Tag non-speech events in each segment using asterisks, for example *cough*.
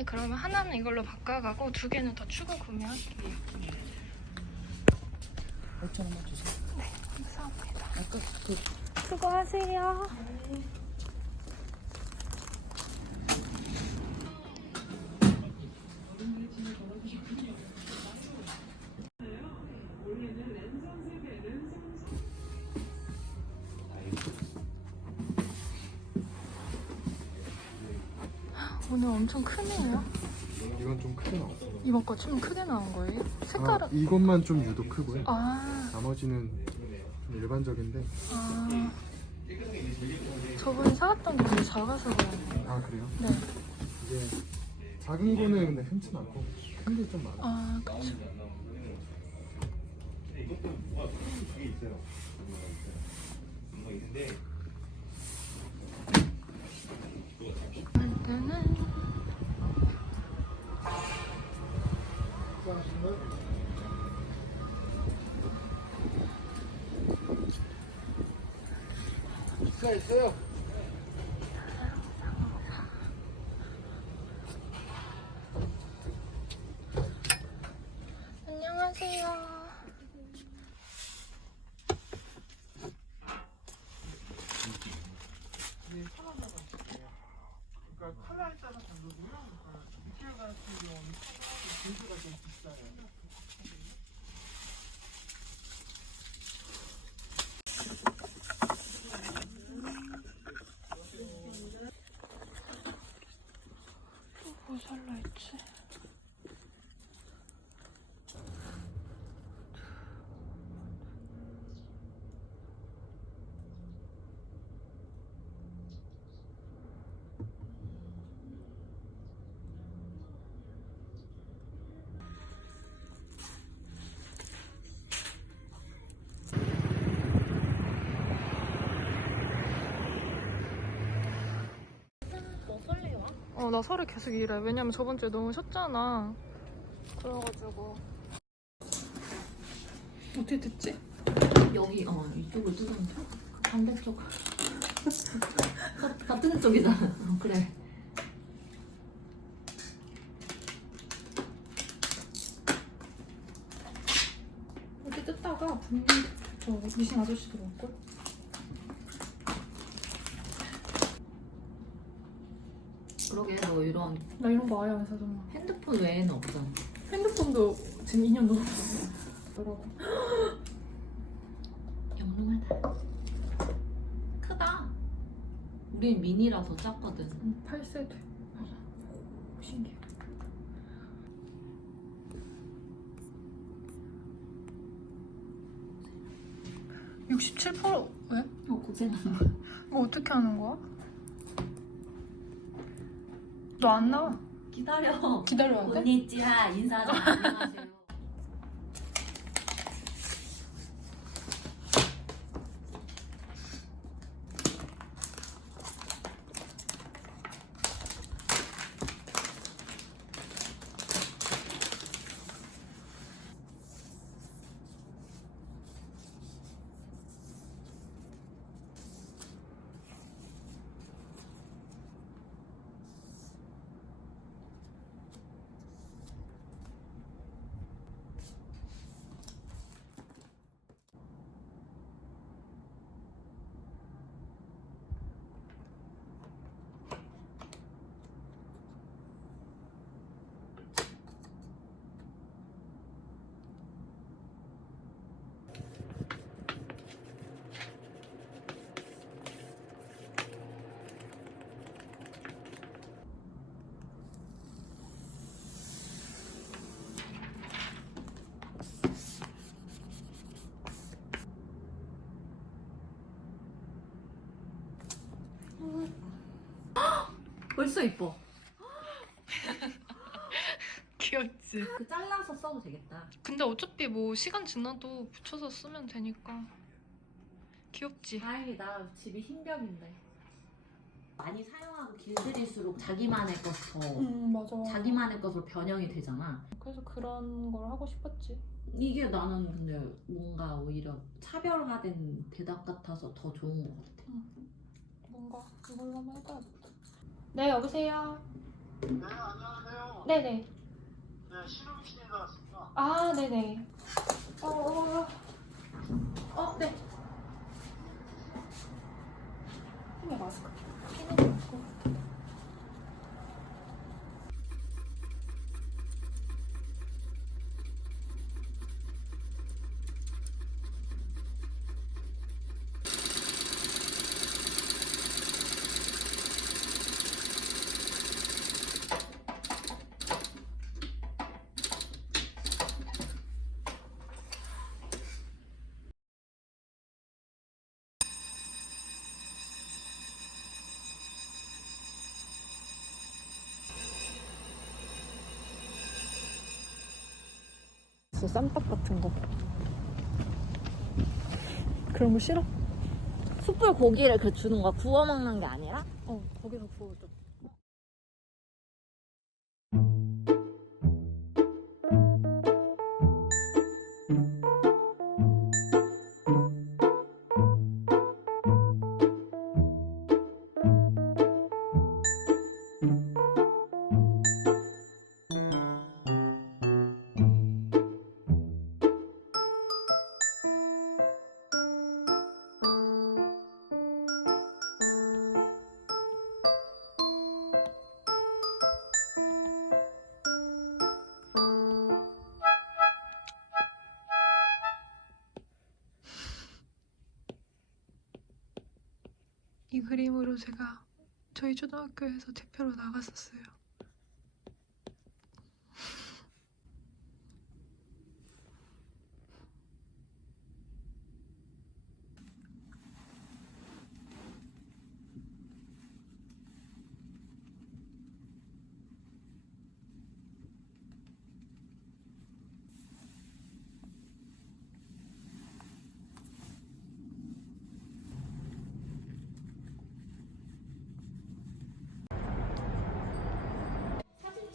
천천히 그러면 하나는 이걸로 바꿔가고 두 개는 더 추가 구매할게요. 5천 원만 주세요. 감사합니다. 아까 그 수고하세요. 오늘 엄청 크네요. 이건 좀 크게 나왔어. 이번 거 좀 크게 나온 거예요? 색깔은 아, 이것만 좀 유독 크고요. 아, 나머지는 좀 일반적인데. 아. 저번에 사왔던 게 되게 작아서 그래요. 아 그래요? 네. 이게 작은 거는 근데 흔치 않고 큰 게 좀 많아. 아, 그쵸. 일단은 식사했어요? 안녕 하세요. 그러니까 컬러에 따라 다르고요. 그러니까 미켈 같은 경우는 진수가 좀 비싸요. 뭐 살라 했지? 어, 나 설에 계속 일해. 왜냐면 저번 주에 너무 쉬었잖아. 그래가지고. 어떻게 됐지? 여기 어 이쪽을 뜯으면 돼. 반대쪽. 가- 같은 쪽이잖아. 어, 그래. 이렇게 뜯다가 분명 저 미신 아저씨 들어올걸? 그러게 너 이런 나 이런 거 아예 안 사잖아. 핸드폰 외에는 없잖아. 핸드폰도 지금 2년 넘었어. 더라고. 영롱하다. 크다. 우린 미니라서 작거든. 응, 8세대. 맞아. 신기해. (67%) 왜? 어 고생한 이거 어떻게 하는 거야? 너 안 나와 기다려. 기다려야 돼? 언니 찌야 인사하자. 안녕하세요. 벌써 이뻐. 귀엽지 그 잘라서 써도 되겠다. 근데 어차피 뭐 시간 지나도 붙여서 쓰면 되니까 귀엽지 다행이다. 집이 흰벽인데. 많이 사용하고 길들일수록 자기만의 것더 응 맞아 자기만의 것으로 변형이 되잖아. 그래서 그런 걸 하고 싶었지 이게 나는 근데 뭔가 오히려 차별화된 대답 같아서 더 좋은 것 같아. 뭔가 이걸로 한번 해봐야겠다 네 여보세요 네, 안녕하세요. 네네. 네, 신우기 씨에 나왔습니다. 아, 네네. 어, 어, 어. 어, 네. 네, 마스크 끼는 거 있고. 있어 쌈밥 같은 거 그런 거 싫어? 숯불 고기를 그 주는 거야? 구워 먹는 게 아니라? 어 거기서 구워줘 이 그림으로 제가 저희 초등학교에서 대표로 나갔었어요. 사진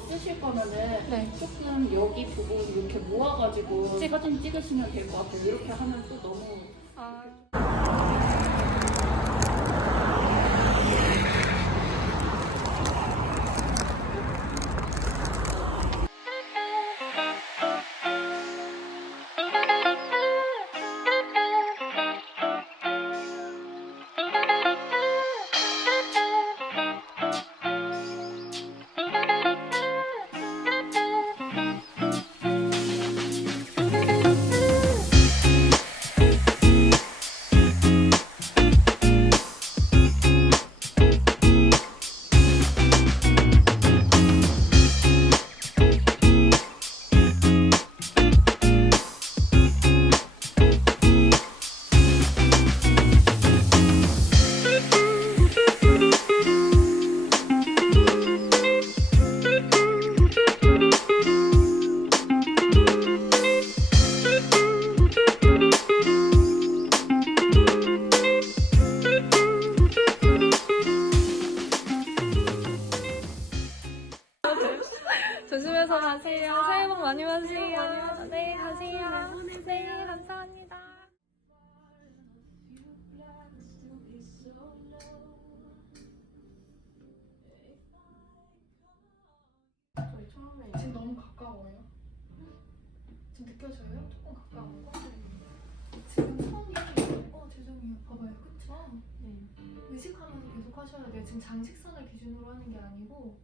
쓰실 거면은 네. 조금 여기 부분 이렇게 모아가지고 사진 찍으시면 될 것 같아요. 이렇게 하면 또 너무 많이 받으세요 네 가세요 네 감사합니다 저희 처음에 지금 너무 가까워요. 지금 느껴져요? 조금 가까운 거? 지금 손이 어 죄송해요. 봐봐요, 그쵸? 네. 의식하면서 계속 하셔야 돼요. 지금 장식선을 기준으로 하는 게 아니고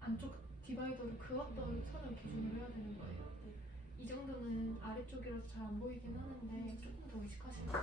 안쪽 디바이더를 그었던 선을 기준으로 해야 되는 거예요. 이 정도는 아래쪽이라서 잘 안 보이긴 하는데 조금 더 의식하시면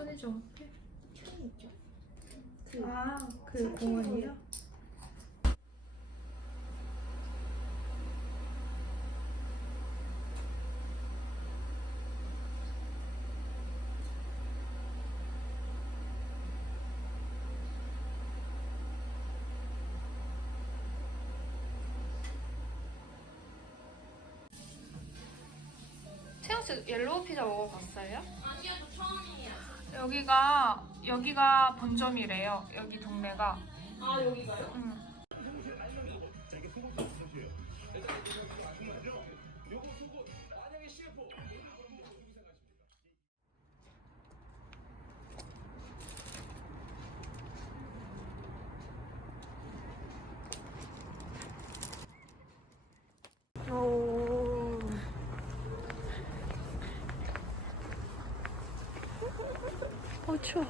편의점 앞에? 있죠? 그 아, 그 공원이요? 옐로우 피자 먹어봤어요? 여기가 여기가 본점이래요. 여기 동네가. 아 여기가요? 응. 추워.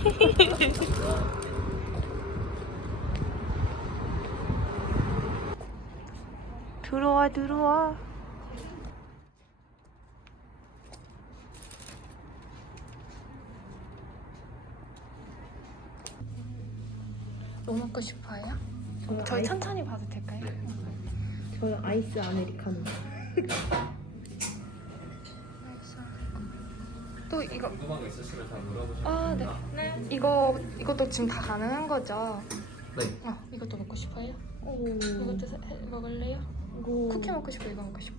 *laughs* 들어와 들어와. 뭐 먹고 싶어요? 저희 천천히? 저는 아이스 아메리카노 또 이거 궁금한 거 있으시면 다아 네. 됩니다. 네. 이거 이것도 지금 다 가능한 거죠? 네. 아 이것도 먹고 싶어요? 오 이것도 사- 해- 먹을래요? 오. 쿠키 먹고 싶어 이거 먹고 싶어.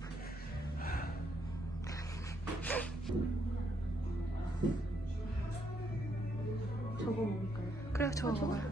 저거 먹을까요? 그래 저거 먹어요.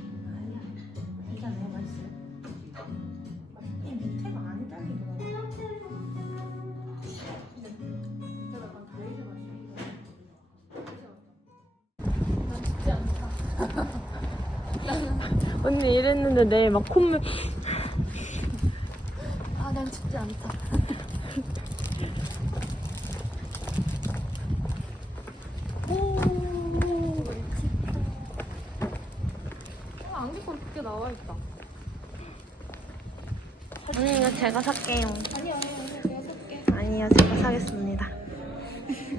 언니 이랬는데 내일 막 콧물. 아 난 춥지 않다. 안개가 그렇게 나와 있다. 언니 이거 제가 살게요. 아니요 제가 살게. 아니요 제가 사겠습니다.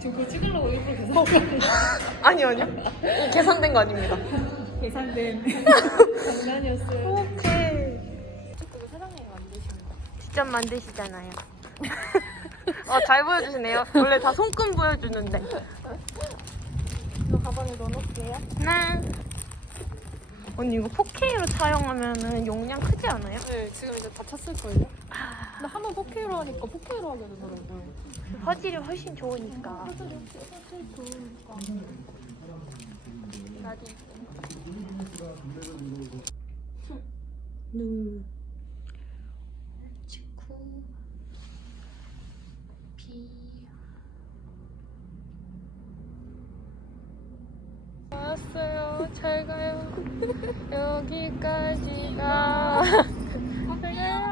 저 그거 찍으려고 일부러 계산 *laughs* 아니요 아니요. 계산된 거 아닙니다 계산된 장난이었어요. 오케이 직접 만드시잖아요 어, 잘 보여주시네요 원래 다 손금 보여주는데 이거 가방에 넣어놓을게요. 네 언니 이거 4K로 촬영하면은 용량 크지 않아요? 네, 지금 이제 다 찼을걸요? 근데 한번 4K로 하니까 4K로 하게 되더라고요. 화질이 훨씬 좋으니까 나도 눈 직후 비 왔어요. 잘 가요. 여기까지가. *laughs*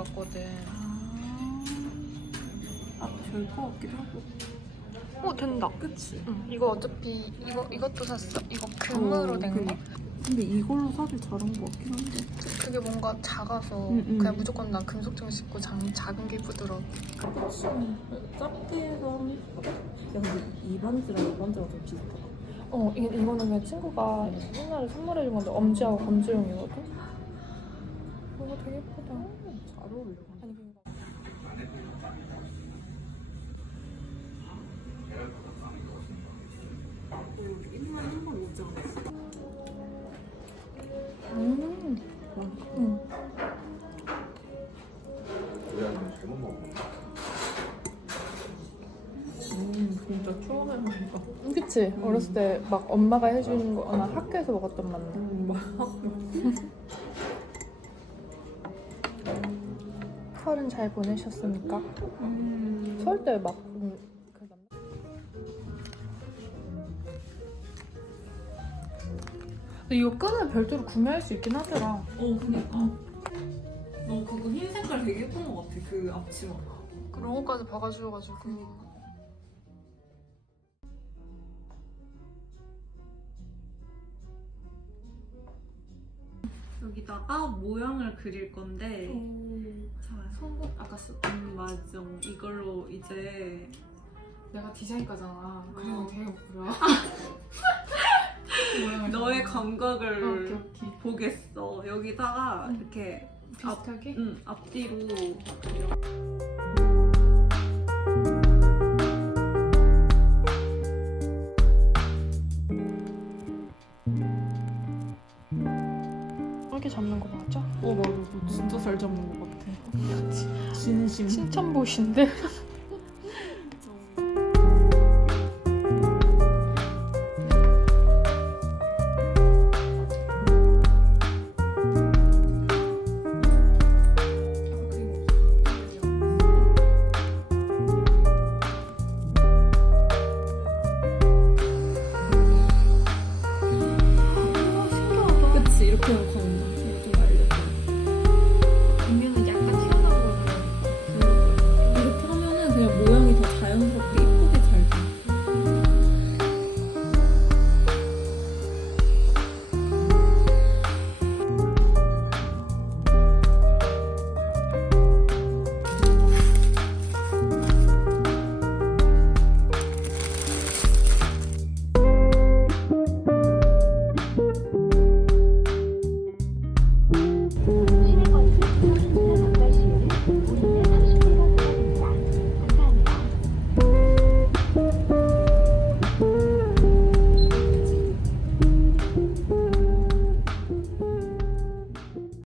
6mm라 6mm 같거든. 아될 것 같기도 하고 어 된다. 그치? 응. 이거 어차피 이거 이것도 샀어. 이거 금으로 어, 된 그- 거. 근데 이걸로 사길 잘한 것 같긴 한데 그게 뭔가 작아서 응, 응. 그냥 무조건 난 금속 좀 씹고 장, 작은 게 부드러워. 그치 작게 해서 하면 예쁘다 야 근데 이 반지랑 이 반지가 좀 비슷하다 어 이, 이거는 내 친구가 옛날에 선물해준 건데 엄지하고 검지용이거든. 이거 되게 예쁘다. 잘 어울려 아니 그니까. 않았어? 음. 응. 음 진짜 추억의 맛이다 그치? 어렸을 때 막 엄마가 해주는 거나 학교에서 먹었던 맛나. 음, 막 설은 잘 보내셨습니까? 음. 설 때 막 음, 그 만나- 근데 이거 끈을 별도로 구매할 수 있긴 하더라. 어 그니까 너 그거 흰 색깔 되게 예쁜 것 같아 그 앞치마 그런 것까지 박아주셔가지고. 여기다가 모양을 그릴 건데 자, 손목 아까 쓰 음, 맞아 이걸로 이제 내가 디자인과잖아. 그리고 되게 못 그려. *laughs* 모양을 너의 잡아. 감각을 어, 오케이 오케이. 보겠어 여기다가 음. 이렇게 비슷하게. 음, 앞뒤로 이렇 보신데?